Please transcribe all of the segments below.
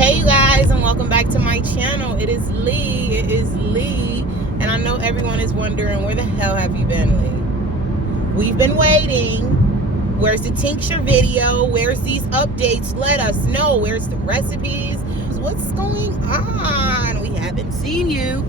Hey you guys, and welcome back to my channel. It is Lee, and I know everyone is wondering, where the hell have you been, Lee? We've been waiting. Where's the tincture video? Where's these updates? Let us know. Where's the recipes? What's going on? We haven't seen you.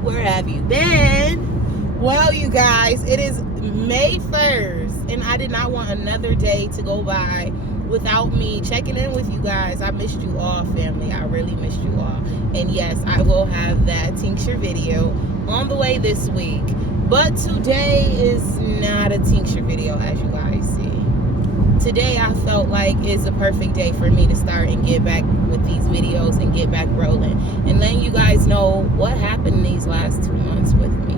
Where have you been? Well, you guys, it is May 1st, and I did not want another day to go by without me checking in with you guys. I missed you all, family. I really missed you all. And yes, I will have that tincture video on the way this week. But today is not a tincture video, as you guys see. Today I felt like it's a perfect day for me to start and get back with these videos and get back rolling. And letting you guys know what happened these last 2 months with me.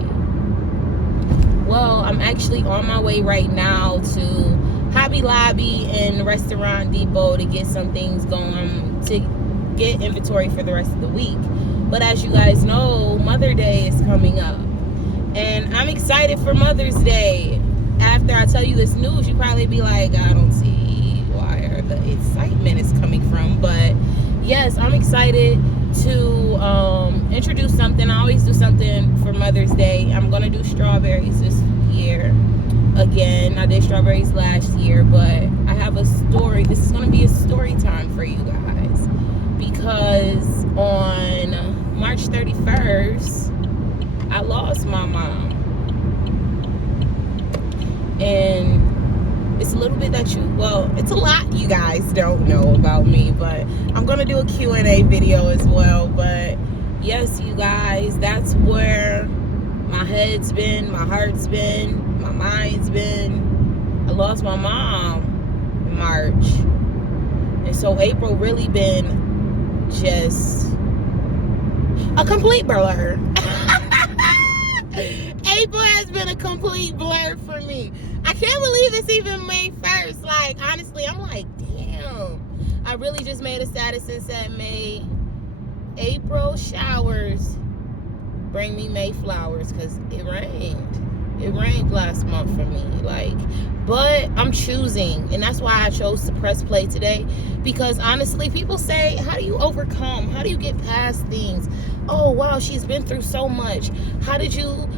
Well, I'm actually on my way right now to Hobby Lobby and Restaurant Depot to get some things going, to get inventory for the rest of the week. But as you guys know, Mother's Day is coming up, and I'm excited for Mother's Day. After I tell you this news, you probably be like, I don't see where the excitement is coming from. But yes, I'm excited to introduce something. I always do something for Mother's Day. I'm gonna do strawberries this year. Again, I did strawberries last year, but I have a story. This is going to be a story time for you guys, because on March 31st, I lost my mom. And it's a little bit that it's a lot you guys don't know about me, but I'm going to do a Q&A video as well. But yes, you guys, that's where my head's been, my heart's been, my mind's been. I lost my mom in March, and so April really been just a complete blur. April has been a complete blur for me. I can't believe it's even May 1st. Like, honestly, I'm like, damn. I really just made a status and said, April showers bring me May flowers, because it rained. It rained last month for me, but I'm choosing, and that's why I chose to press play today, because honestly, people say, how do you overcome? How do you get past things? Oh, wow, she's been through so much. How did you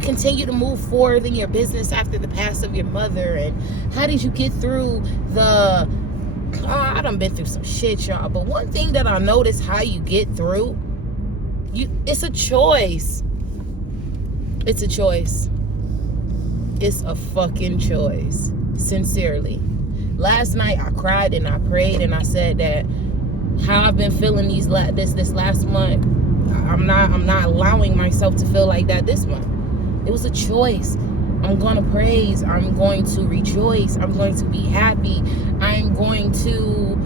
continue to move forward in your business after the pass of your mother? And how did you get through I done been through some shit, y'all. But one thing that I noticed, how you get through, it's a choice. It's a choice. It's a fucking choice. Sincerely. Last night I cried and I prayed and I said that how I've been feeling this last month, I'm not allowing myself to feel like that this month. It was a choice. I'm going to praise. I'm going to rejoice. I'm going to be happy. I'm going to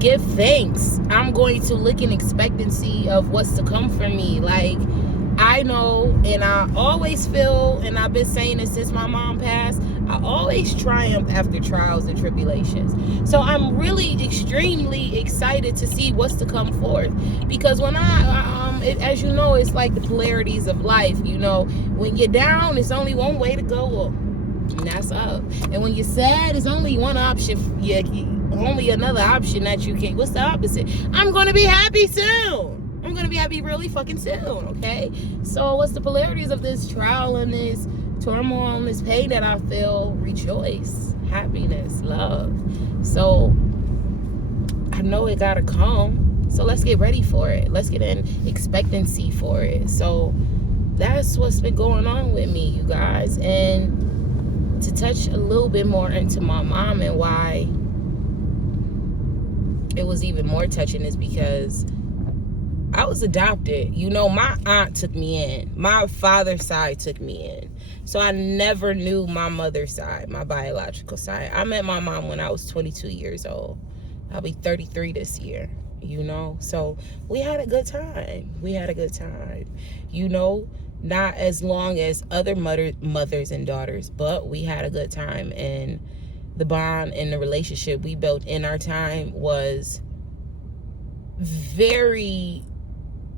give thanks. I'm going to look in expectancy of what's to come for me. I know, and I always feel, and I've been saying this since my mom passed, I always triumph after trials and tribulations. So I'm really extremely excited to see what's to come forth, because when as you know, it's like the polarities of life. You know, when you're down, it's only one way to go up, and that's up. And when you're sad, it's only one option. Only another option that you can. What's the opposite? I'm going to be happy soon. I'm going to be happy really fucking soon, okay? So what's the polarities of this trial and this turmoil and this pain that I feel? Rejoice, happiness, love. So I know it got to come. So let's get ready for it. Let's get in expectancy for it. So that's what's been going on with me, you guys. And to touch a little bit more into my mom and why it was even more touching is because I was adopted. You know, my aunt took me in. My father's side took me in. So I never knew my mother's side, my biological side. I met my mom when I was 22 years old. I'll be 33 this year, you know. So we had a good time. You know, not as long as other mothers and daughters, but we had a good time. And the bond and the relationship we built in our time was very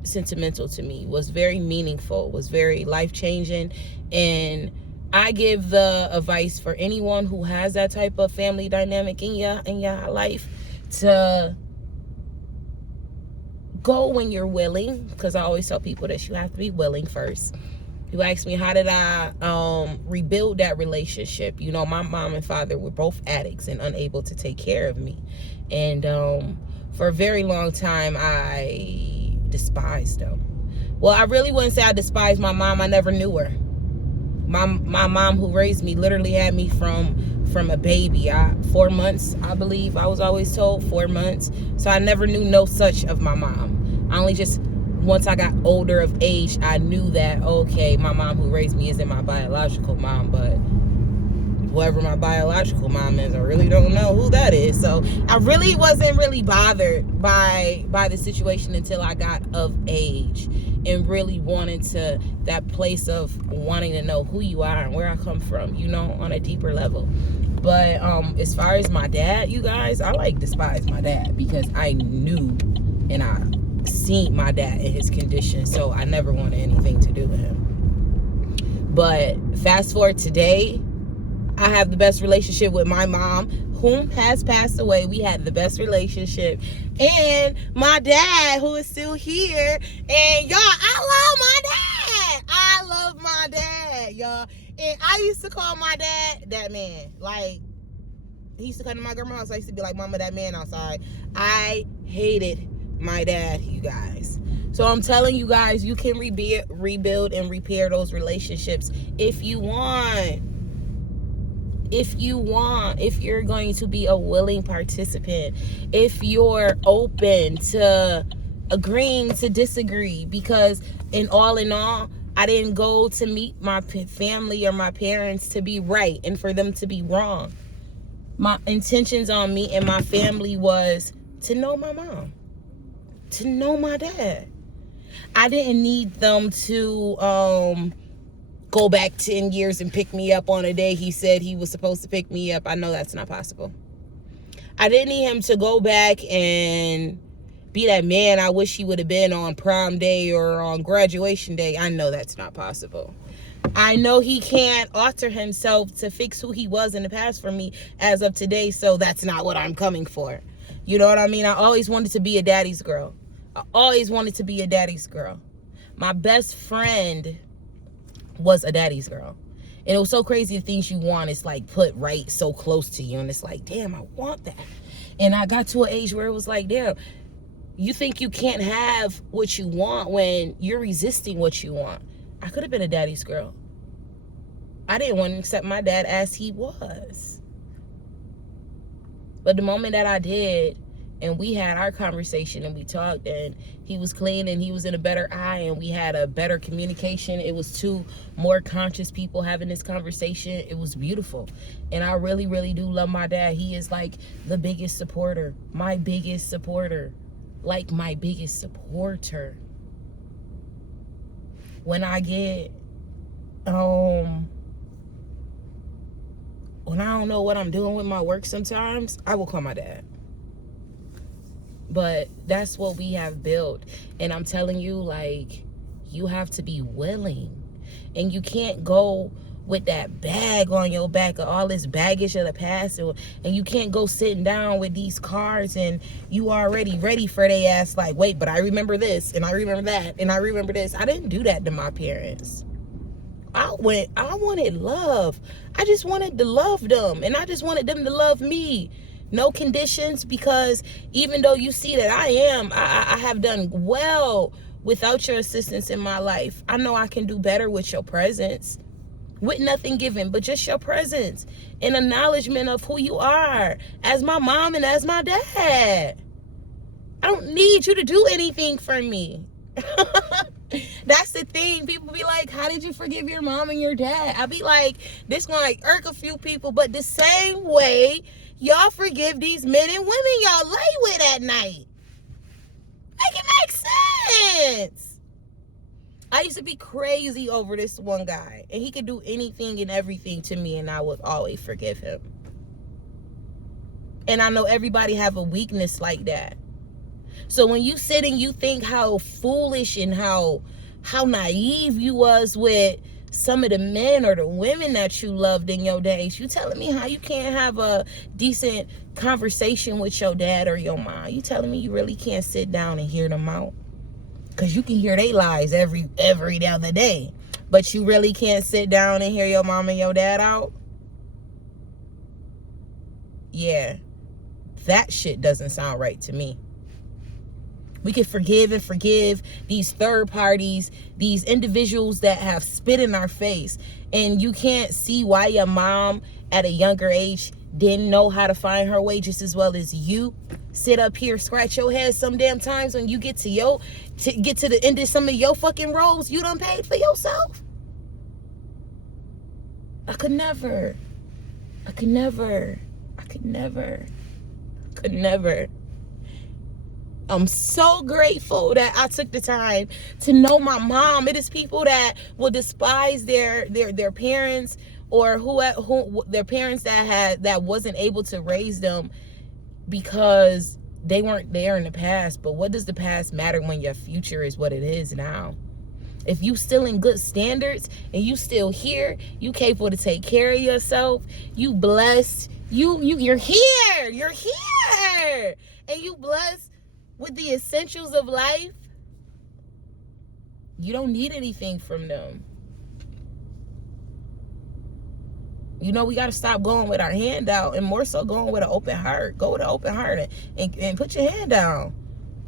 sentimental to me, was very meaningful, was very life-changing. And I give the advice for anyone who has that type of family dynamic in your life to go when you're willing, because I always tell people that you have to be willing first. You ask me, how did I rebuild that relationship? You know, my mom and father were both addicts and unable to take care of me. And for a very long time, I despised them. Well, I really wouldn't say I despised my mom. I never knew her. My mom who raised me literally had me from a baby. 4 months, I believe I was always told, 4 months. So I never knew no such of my mom. I only just, once I got older of age, I knew that, okay, my mom who raised me isn't my biological mom, but whoever my biological mom is, I really don't know who that is. So I really wasn't really bothered by the situation until I got of age and really wanted to, that place of wanting to know who you are and where I come from, you know, on a deeper level. But as far as my dad, you guys, I like despise my dad because I knew and I seen my dad in his condition, so I never wanted anything to do with him. But fast forward today, I have the best relationship with my mom, whom has passed away. We had the best relationship. And my dad, who is still here. And y'all, I love my dad, y'all. And I used to call my dad that man. Like, he used to come to my grandma's house. I used to be like, Mama, that man outside. I hated my dad, you guys. So I'm telling you guys, you can rebuild and repair those relationships if you want. If you're going to be a willing participant, if you're open to agreeing to disagree, because in all, I didn't go to meet my family or my parents to be right and for them to be wrong. My intentions on me and my family was to know my mom, to know my dad. I didn't need them to go back 10 years and pick me up on a day he said he was supposed to pick me up. I know that's not possible. I didn't need him to go back and be that man I wish he would have been on prom day or on graduation day. I know that's not possible. I know he can't alter himself to fix who he was in the past for me as of today, so that's not what I'm coming for. You know what I mean? I always wanted to be a daddy's girl. I always wanted to be a daddy's girl. My best friend was a daddy's girl. And it was so crazy, the things you want is like put right so close to you. And it's like, damn, I want that. And I got to an age where it was like, damn, you think you can't have what you want when you're resisting what you want. I could have been a daddy's girl. I didn't want to accept my dad as he was. But the moment that I did, and we had our conversation and we talked, and he was clean and he was in a better eye, and we had a better communication. It was two more conscious people having this conversation. It was beautiful. And I really, really do love my dad. He is like the biggest supporter, my biggest supporter, like my biggest supporter. When I get, when I don't know what I'm doing with my work sometimes, I will call my dad. But that's what we have built. And I'm telling you, like, you have to be willing. And you can't go with that bag on your back of all this baggage of the past. And you can't go sitting down with these cards and you already ready for they ass, like, wait, but I remember this and I remember that and I remember this. I didn't do that to my parents. I wanted love. I just wanted to love them. And I just wanted them to love me. No conditions, because even though you see that I have done well without your assistance in my life, I know I can do better with your presence, with nothing given, but just your presence and acknowledgement of who you are as my mom and as my dad. I don't need you to do anything for me. That's the thing. People be like, how did you forgive your mom and your dad? I be like, this gonna like irk a few people, but the same way y'all forgive these men and women y'all lay with at night. Make it make sense. I used to be crazy over this one guy, and he could do anything and everything to me, and I would always forgive him. And I know everybody have a weakness like that. So when you sit and you think how foolish and how naive you was with some of the men or the women that you loved in your days. You telling me how you can't have a decent conversation with your dad or your mom? You telling me you really can't sit down and hear them out? Because you can hear their lies every other day, but you really can't sit down and hear your mom and your dad out? Yeah, that shit doesn't sound right to me. We can forgive and forgive these third parties, these individuals that have spit in our face. And you can't see why your mom at a younger age didn't know how to find her way just as well as you. Sit up here, scratch your head some damn times when you get to the end of some of your fucking roles you done paid for yourself. I could never. I'm so grateful that I took the time to know my mom. It is people that will despise their parents, or who their parents that wasn't able to raise them because they weren't there in the past. But what does the past matter when your future is what it is now? If you still in good standards and you still here, you capable to take care of yourself, you blessed, you're here, and you blessed with the essentials of life, you don't need anything from them. You know, we got to stop going with our hand out and more so going with an open heart. Go with an open heart and put your hand down.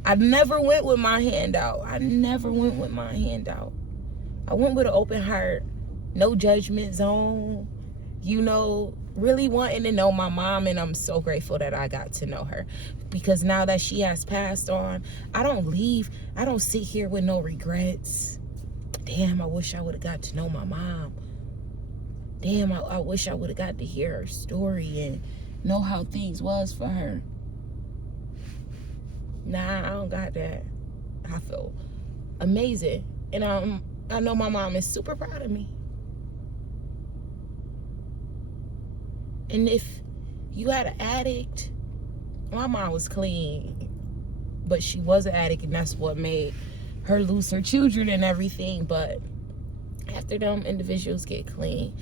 I never went with my hand out. I went with an open heart, no judgment zone, you know, really wanting to know my mom. And I'm so grateful that I got to know her, because now that she has passed on, I don't sit here with no regrets. Damn, I wish I would have got to know my mom. Damn, I wish I would have got to hear her story and know how things was for her. Nah, I don't got that. I feel amazing. And I know my mom is super proud of me. And if you had an addict, my mom was clean, but she was an addict, and that's what made her lose her children and everything. But after them individuals get clean,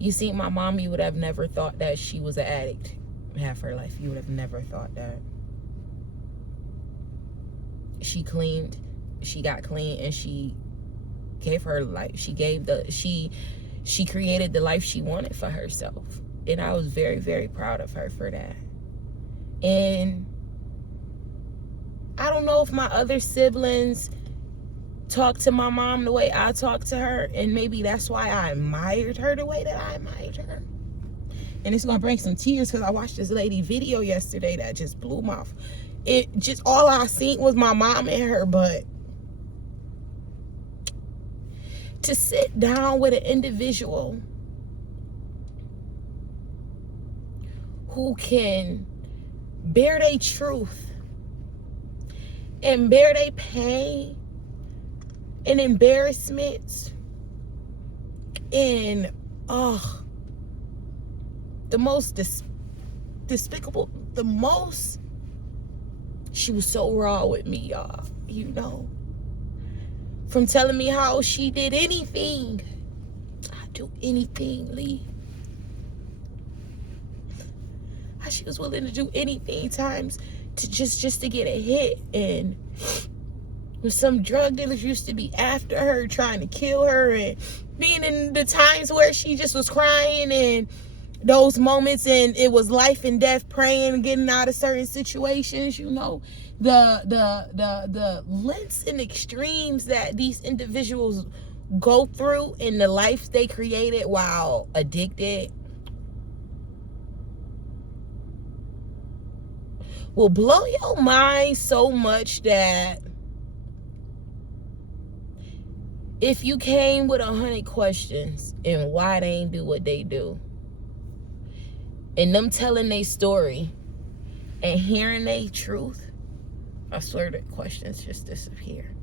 you see, my mom, you would have never thought that she was an addict half her life. You would have never thought that. She cleaned, she got clean, and she gave her life. She created the life she wanted for herself. And I was very, very proud of her for that. And I don't know if my other siblings talk to my mom the way I talk to her, and maybe that's why I admired her the way that I admired her. And it's gonna bring some tears, because I watched this lady video yesterday that just blew my, all I seen was my mom and her butt. To sit down with an individual who can bear their truth and bear their pain and embarrassment and the most despicable, she was so raw with me, y'all, you know, from telling me how she did anything. I do anything, Lee. How she was willing to do anything times to just to get a hit. And when some drug dealers used to be after her, trying to kill her, and being in the times where she just was crying, and those moments, and it was life and death, praying and getting out of certain situations, you know, the lengths and extremes that these individuals go through in the life they created while addicted will blow your mind so much that if you came with 100 questions and why they ain't do what they do, and them telling their story and hearing their truth, I swear the questions just disappear.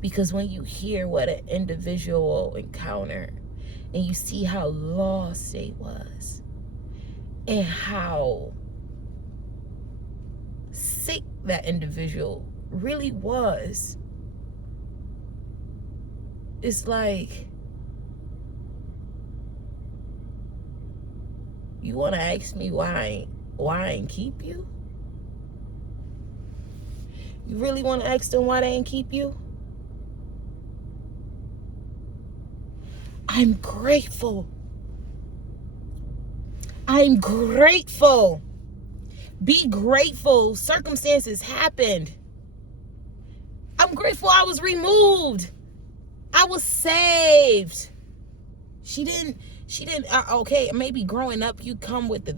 Because when you hear what an individual encountered, and you see how lost they was, and how sick that individual really was, it's like You want to ask me why I ain't keep you? You really want to ask them why they ain't keep you? I'm grateful. I'm grateful. Be grateful. Circumstances happened. I'm grateful I was removed. I was saved. She didn't, okay, maybe growing up you come with the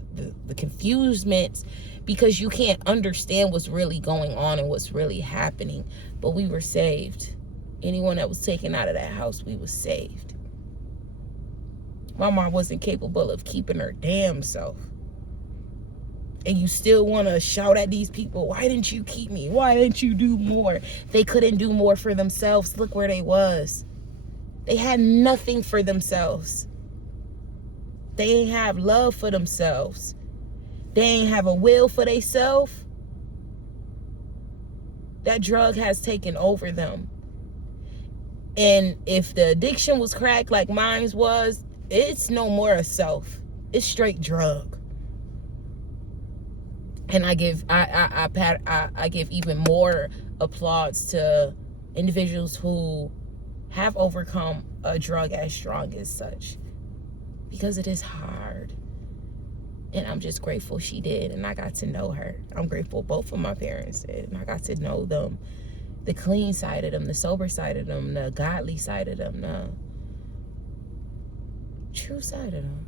confusement because you can't understand what's really going on and what's really happening. But we were saved. Anyone that was taken out of that house, we was saved. My mom wasn't capable of keeping her damn self. And you still want to shout at these people, why didn't you keep me? Why didn't you do more? They couldn't do more for themselves. Look where they was. They had nothing for themselves. They ain't have love for themselves. They ain't have a will for themselves. That drug has taken over them. And if the addiction was crack like mine was, it's no more a self. It's straight drug. And I give even more applause to individuals who have overcome a drug as strong as such, because it is hard. And I'm just grateful she did, and I got to know her. I'm grateful both of my parents did, and I got to know them, the clean side of them, the sober side of them, the godly side of them, the true side of them.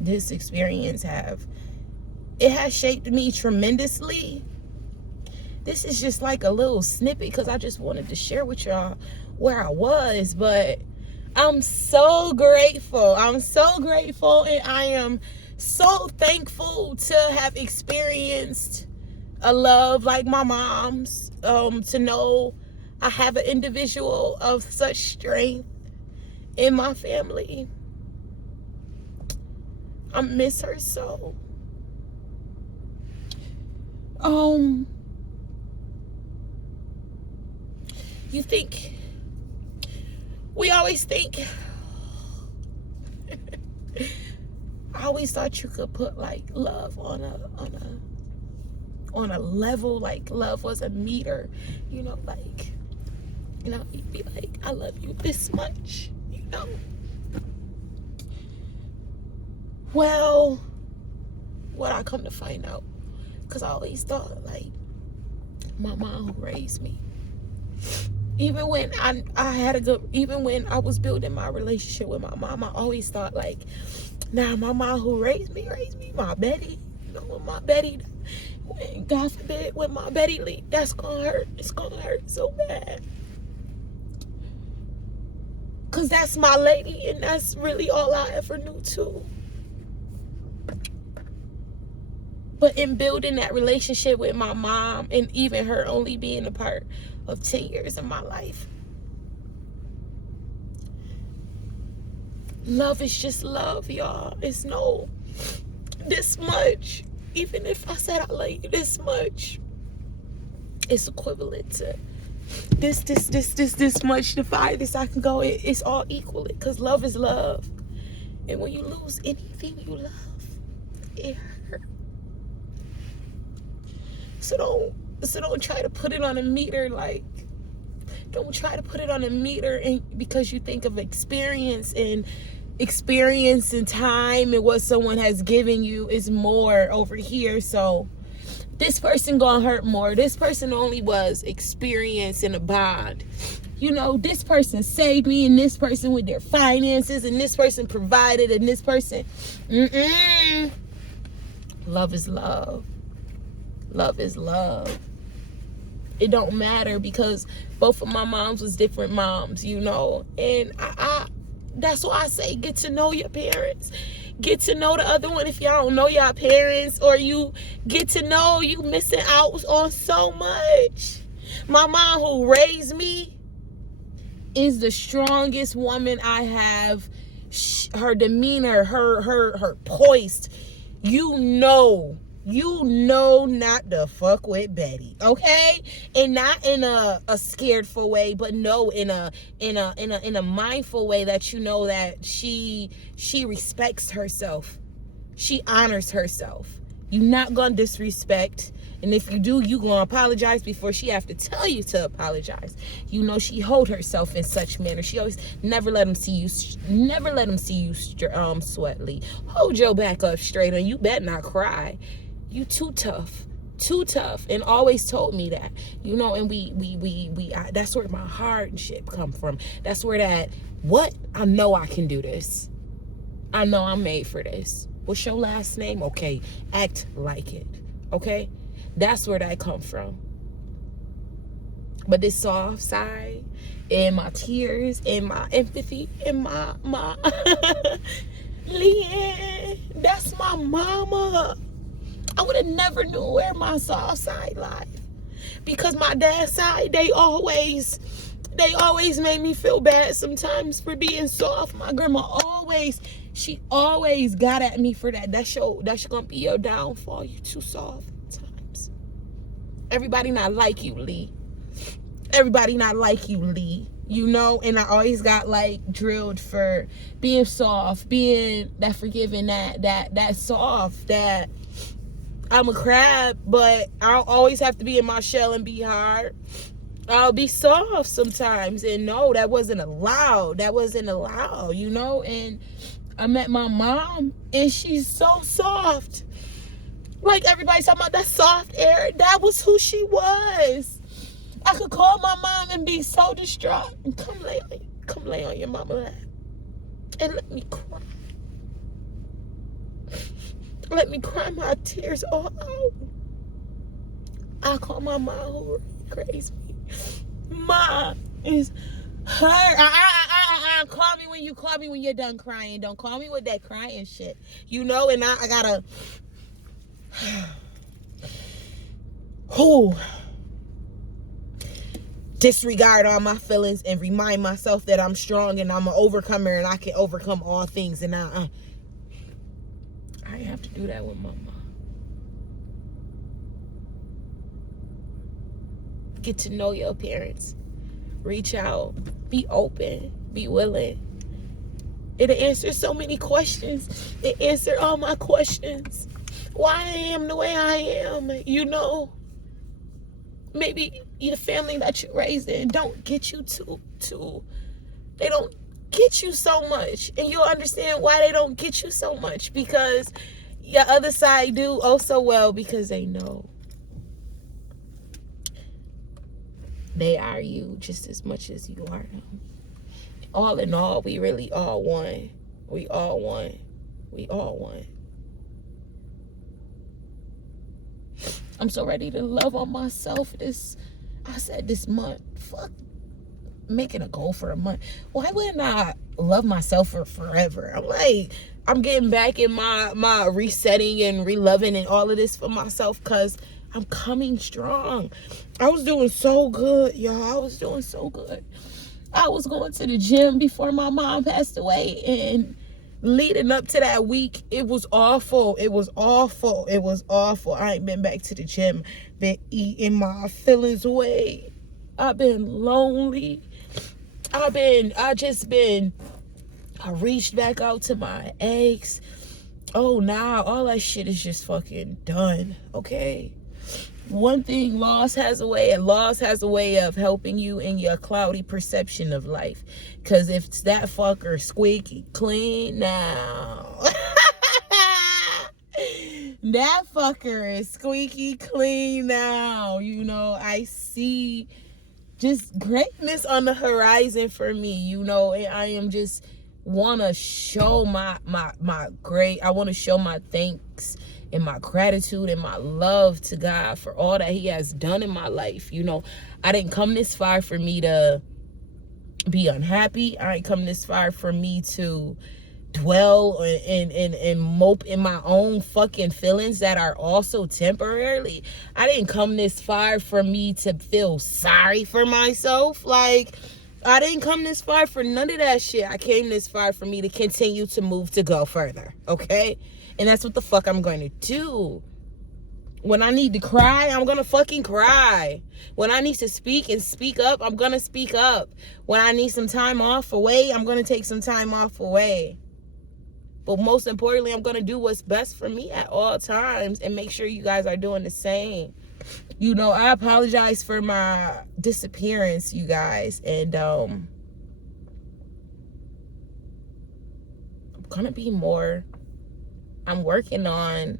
This experience has shaped me tremendously. This is just like a little snippet because I just wanted to share with y'all where I was, but I'm so grateful. I'm so grateful, and I am so thankful to have experienced a love like my mom's, to know I have an individual of such strength in my family. I miss her so. You think, we always think, I always thought you could put like love on a level, like love was a meter, you'd be like, I love you this much, Well, what I come to find out, because I always thought like my mom who raised me, even when even when I was building my relationship with my mom, I always thought like, nah, my mom who raised me, my Betty, when my Betty, God forbid, when my Betty leave, that's gonna hurt. It's gonna hurt so bad. Cause that's my lady, and that's really all I ever knew too. But in building that relationship with my mom, and even her only being a part of 10 years of my life, love is just love, y'all. It's no this much. Even if I said I love you this much, it's equivalent to this much. The farthest I can go, it's all equal, because love is love. And when you lose anything you love, it hurts. So don't try to put it on a meter, like, don't try to put it on a meter, and because you think of experience and time and what someone has given you is more over here. So this person gonna hurt more. This person only was experience and a bond. This person saved me, and this person with their finances, and this person provided, and this person, Love is love. Love is love. It don't matter, because both of my moms was different moms, and I that's why I say, get to know your parents. Get to know the other one if y'all don't know y'all parents, or you get to know you missing out on so much. My mom who raised me is the strongest woman I have. Her demeanor, her poise, You know not to fuck with Betty, okay? And not in a scaredful way, but no, in a mindful way, that you know that she respects herself. She honors herself. You're not gonna disrespect, and if you do, you gonna apologize before she have to tell you to apologize. You know she hold herself in such manner. She always never let them see you sweat, Lee. Hold your back up straight, and you better not cry. You too tough, and always told me that, you know. And that's where my hardship come from. That's where I know I can do this. I know I'm made for this. What's your last name? Okay, act like it. Okay, that's where that come from. But this soft side, and my tears, and my empathy, and my Leanne, that's my mama. I would have never knew where my soft side lied, because my dad's side, they always made me feel bad sometimes for being soft. My grandma she always got at me for that. That's gonna be your downfall. You too soft sometimes. Everybody not like you, Lee. Everybody not like you, Lee. You know, and I always got like drilled for being soft, being that forgiving, that soft, that I'm a crab, but I'll always have to be in my shell and be hard. I'll be soft sometimes, and no, that wasn't allowed, you know. And I met my mom, and she's so soft. Like, everybody's talking about that soft air. That was who she was. I could call my mom and be so distraught, and come lay on your mama lap and let me cry. Let me cry my tears all out. I call my mom, who crazy. Ma is hurt. Call me when you're done crying. Don't call me with that crying shit. You know, and I gotta disregard all my feelings and remind myself that I'm strong and I'm an overcomer and I can overcome all things. And I have to do that with my mom. Get to know your parents. Reach out. Be open. Be willing. It'll answer so many questions. It answered all my questions. Why I am the way I am. You know, maybe the family that you raised in don't get you they don't get you so much. And you'll understand why they don't get you so much, because your other side do oh so well, because they know they are you just as much as you are them. All in all, we really all one. We all one. We all one. I'm so ready to love on myself this month. Fuck making a goal for a month. Why wouldn't I love myself for forever? I'm getting back in my resetting and reloving and all of this for myself, because I'm coming strong. I was doing so good, y'all. I was doing so good. I was going to the gym before my mom passed away, and leading up to that week, it was awful. It was awful. I ain't been back to the gym. Been eating my feelings away. I've been lonely. I reached back out to my ex. Oh, now all that shit is just fucking done. Okay. One thing loss has a way of helping you in your cloudy perception of life. Because if it's that fucker squeaky clean now. That fucker is squeaky clean now. You know, I see just greatness on the horizon for me, you know, and I am just want to show I want to show my thanks and my gratitude and my love to God for all that he has done in my life. You know, I didn't come this far for me to be unhappy. I ain't come this far for me to dwell and mope in my own fucking feelings that are also temporarily. I didn't come this far for me to feel sorry for myself. Like, I didn't come this far for none of that shit. I came this far for me to continue to move, to go further, okay? And that's what the fuck I'm going to do. When I need to cry, I'm gonna fucking cry. When I need to speak and speak up, I'm gonna speak up. When I need some time off away, I'm gonna take some time off away. But most importantly, I'm gonna do what's best for me at all times and make sure you guys are doing the same. You know, I apologize for my disappearance, you guys. And I'm gonna be more. I'm working on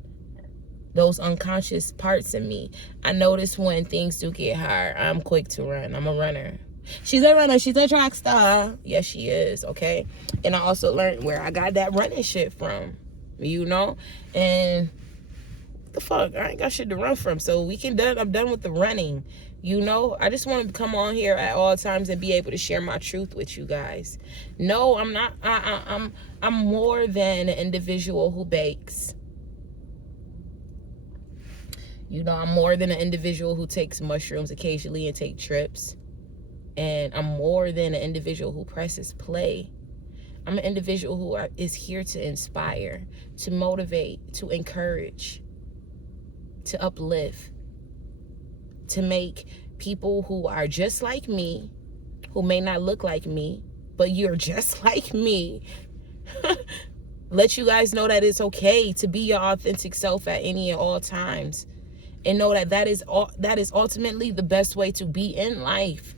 those unconscious parts of me. I notice when things do get hard, I'm quick to run. I'm a runner. She's a runner. She's a track star. Yes, she is. Okay. And I also learned where I got that running shit from, you know? And what the fuck? I ain't got shit to run from. So I'm done with the running. You know, I just want to come on here at all times and be able to share my truth with you guys. No, I'm not. I'm more than an individual who bakes. You know, I'm more than an individual who takes mushrooms occasionally and take trips. And I'm more than an individual who presses play. I'm an individual who is here to inspire, to motivate, to encourage, to uplift, to make people who are just like me, who may not look like me, but you're just like me, let you guys know that it's okay to be your authentic self at any and all times. And know that that is ultimately the best way to be in life.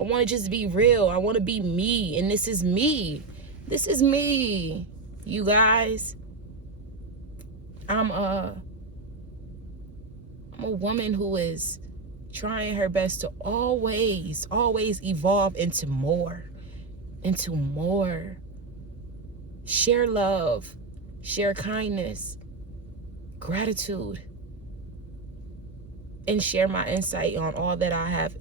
I want to just be real. I want to be me. And this is me. This is me. You guys. I'm a woman who is trying her best to always evolve into more. Share love. Share kindness. Gratitude. And share my insight on all that I have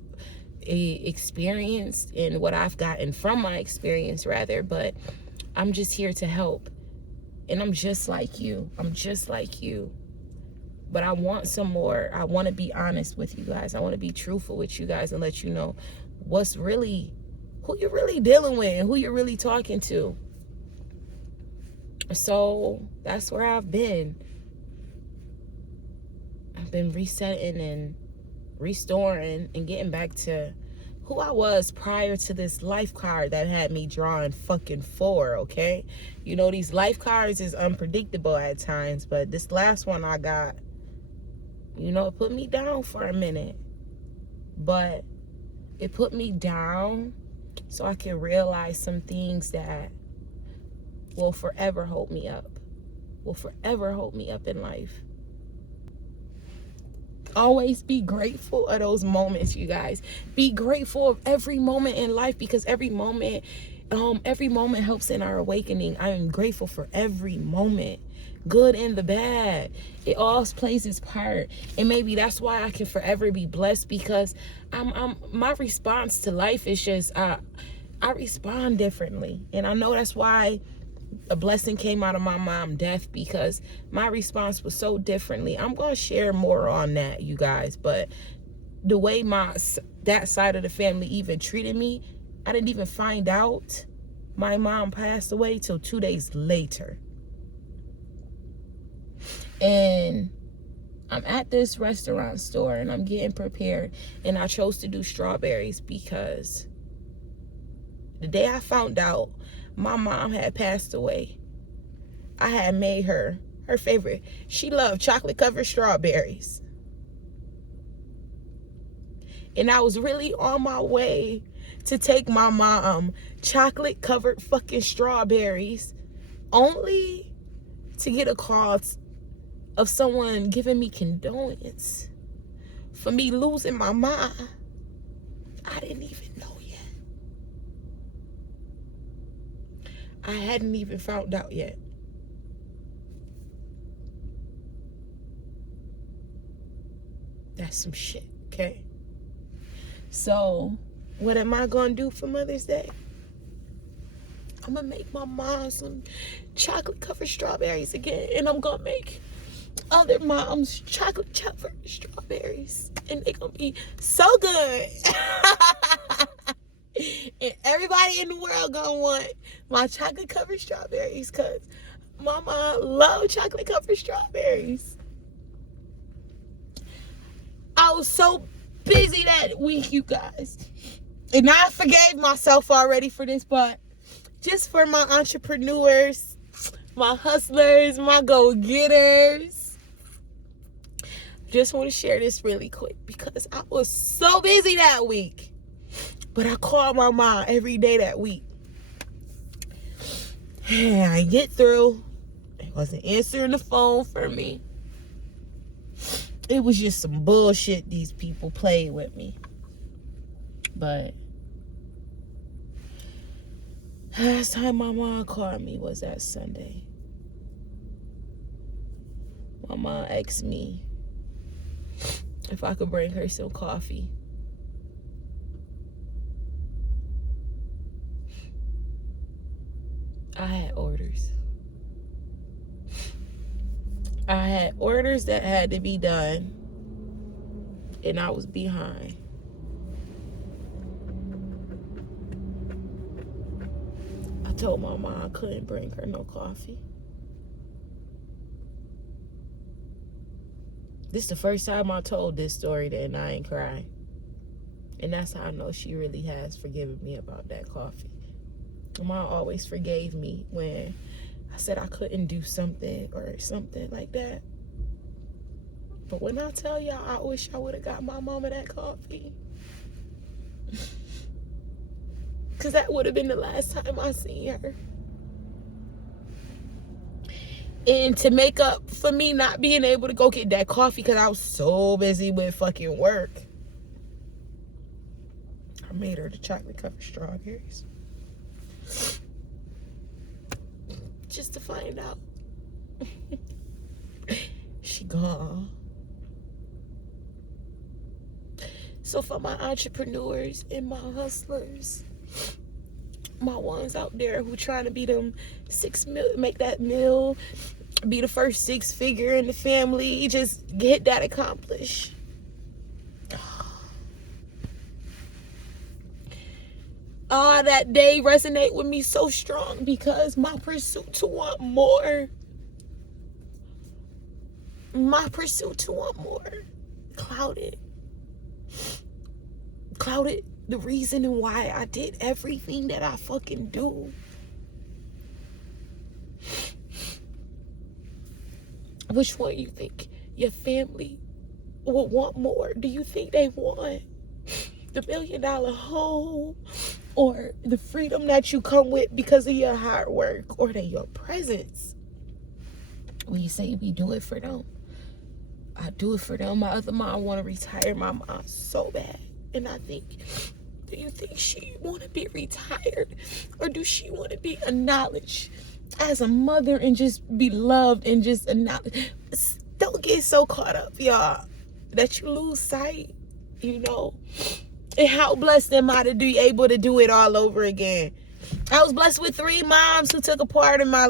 experienced and what I've gotten from my experience, rather. But I'm just here to help. And I'm just like you. But I want some more. I want to be honest with you guys. I want to be truthful with you guys and let you know who you're really dealing with and who you're really talking to. So that's where I've been. I've been resetting and restoring and getting back to who I was prior to this life card that had me drawing fucking 4, okay? You know, these life cards is unpredictable at times, but this last one I got, you know, it put me down for a minute. But it put me down so I can realize some things that will forever hold me up. In life. Always be grateful of those moments, you guys. Be grateful of every moment in life, because every moment helps in our awakening. I am grateful for every moment, good and the bad. It all plays its part, and maybe that's why I can forever be blessed, because my response to life is just I respond differently, and I know that's why a blessing came out of my mom's death, because my response was so differently. I'm going to share more on that, you guys. But the way that side of the family even treated me, I didn't even find out my mom passed away till 2 days later. And I'm at this restaurant store and I'm getting prepared. And I chose to do strawberries because the day I found out my mom had passed away, I had made her favorite. She loved chocolate covered strawberries. And I was really on my way to take my mom chocolate covered fucking strawberries, only to get a call of someone giving me condolence for me losing my mind. I didn't even know yet. I hadn't even found out yet. That's some shit, okay? So, what am I gonna do for Mother's Day? I'm gonna make my mom some chocolate covered strawberries again, and I'm gonna make other moms chocolate covered strawberries, and they're gonna be so good. And everybody in the world gonna want my chocolate covered strawberries, because my mom loves chocolate covered strawberries. I was so busy that week, you guys. And I forgave myself already for this, but just for my entrepreneurs, my hustlers, my go-getters, just want to share this really quick because I was so busy that week. But I called my mom every day that week. And I get through. It wasn't answering the phone for me. It was just some bullshit these people played with me. But last time my mom called me was that Sunday. My mom asked me if I could bring her some coffee. I had orders. I had orders that had to be done, and I was behind. I told my mom I couldn't bring her no coffee. This is the first time I told this story and I ain't crying. And that's how I know she really has forgiven me about that coffee. My mom always forgave me when I said I couldn't do something or something like that. But when I tell y'all, I wish I would have got my mama that coffee. Because that would have been the last time I seen her. And to make up for me not being able to go get that coffee because I was so busy with fucking work, I made her the chocolate covered strawberries. Just to find out she gone. So for my entrepreneurs and my hustlers, my ones out there who trying to be them make that meal, be the first 6 figure in the family, just get that accomplished. That day resonate with me so strong because my pursuit to want more, clouded the reason and why I did everything that I fucking do. Which one you think your family will want more? Do you think they want the $1 million home, or the freedom that you come with because of your hard work, or your presence? When you say we do it for them, I do it for them. My other mom want to retire my mom so bad, and I think, do you think she want to be retired, or do she want to be acknowledged as a mother and just be loved and just acknowledged? Don't get so caught up, y'all, that you lose sight, and how blessed am I to be able to do it all over again. I was blessed with 3 moms who took a part in my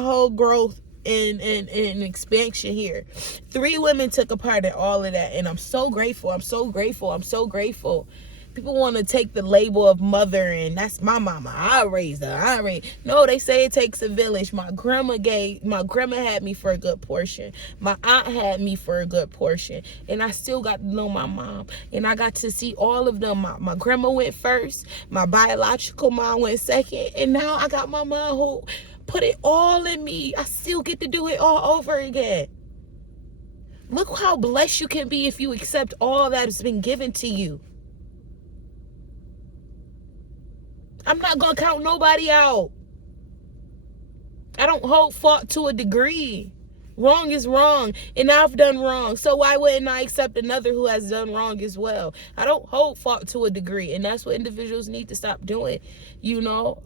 whole growth and expansion here. 3 women took a part in all of that, and I'm so grateful. I'm so grateful. People want to take the label of mother, and that's my mama. I raised her. No, they say it takes a village. My grandma had me for a good portion. My aunt had me for a good portion. And I still got to know my mom. And I got to see all of them. My grandma went first. My biological mom went second. And now I got my mom who put it all in me. I still get to do it all over again. Look how blessed you can be if you accept all that has been given to you. I'm not going to count nobody out. I don't hold fault to a degree. Wrong is wrong, and I've done wrong. So why wouldn't I accept another who has done wrong as well? I don't hold fault to a degree, and that's what individuals need to stop doing.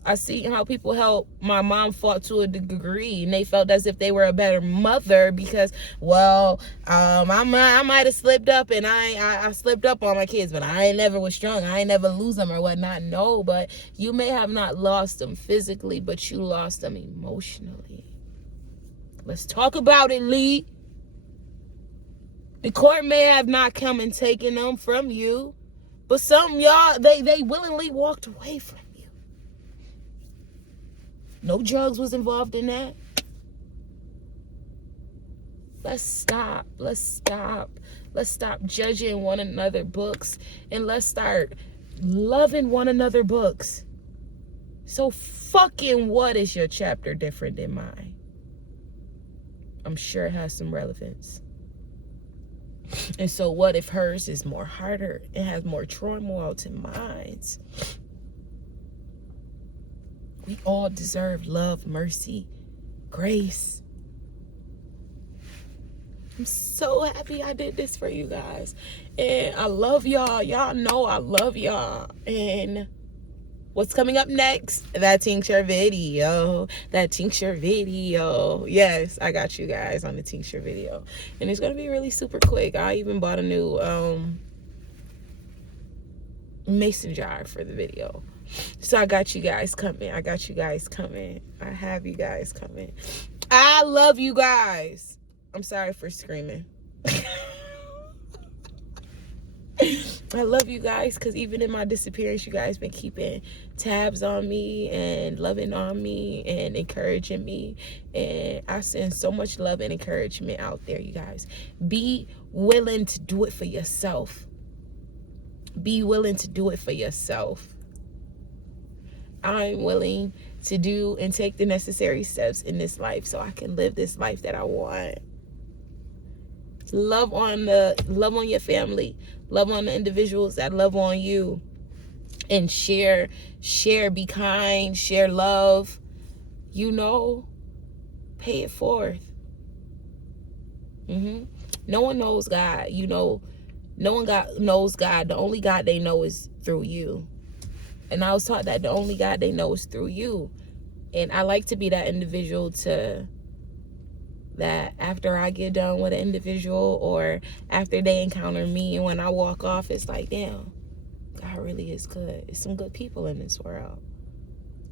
I see how people help my mom fought to a degree, and they felt as if they were a better mother because, I might have slipped up, and I slipped up on my kids, but I ain't never was strong. I ain't never lose them or whatnot. No, but you may have not lost them physically, but you lost them emotionally. Let's talk about it, Lee. The court may have not come and taken them from you, but some y'all, they willingly walked away from you. No drugs was involved in that. Let's stop. Let's stop judging one another books, and let's start loving one another books. So fucking what is your chapter different than mine? I'm sure it has some relevance. And so what if hers is more harder? It has more turmoil to mine. We all deserve love, mercy, grace. I'm so happy I did this for you guys. And I love y'all. Y'all know I love y'all. And what's coming up next? That tincture video. Yes, I got you guys on the tincture video. And it's going to be really super quick. I even bought a new mason jar for the video. So I got you guys coming. I have you guys coming. I love you guys. I'm sorry for screaming. I love you guys, because even in my disappearance, you guys been keeping tabs on me and loving on me and encouraging me. And I send so much love and encouragement out there, you guys. Be willing to do it for yourself. Be willing to do it for yourself. I'm willing to do and take the necessary steps in this life so I can live this life that I want. Love on your family. Love on the individuals that love on you. And share, be kind, share love. Pay it forth. No one knows God. No one knows God. The only God they know is through you. And I was taught that the only God they know is through you. And I like to be that individual that after I get done with an individual, or after they encounter me, and when I walk off, it's like, damn, God really is good. There's some good people in this world.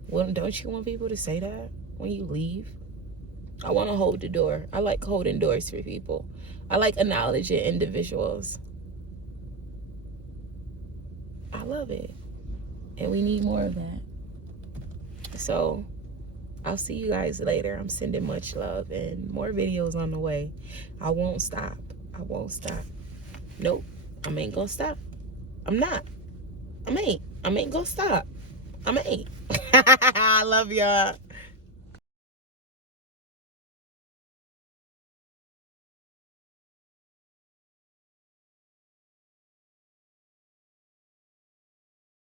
Well, don't you want people to say that when you leave? I want to hold the door. I like holding doors for people. I like acknowledging individuals. I love it. And we need more of that. So I'll see you guys later. I'm sending much love and more videos on the way. I won't stop. Nope. I ain't gonna stop. I'm not. I ain't gonna stop. I ain't. I love y'all.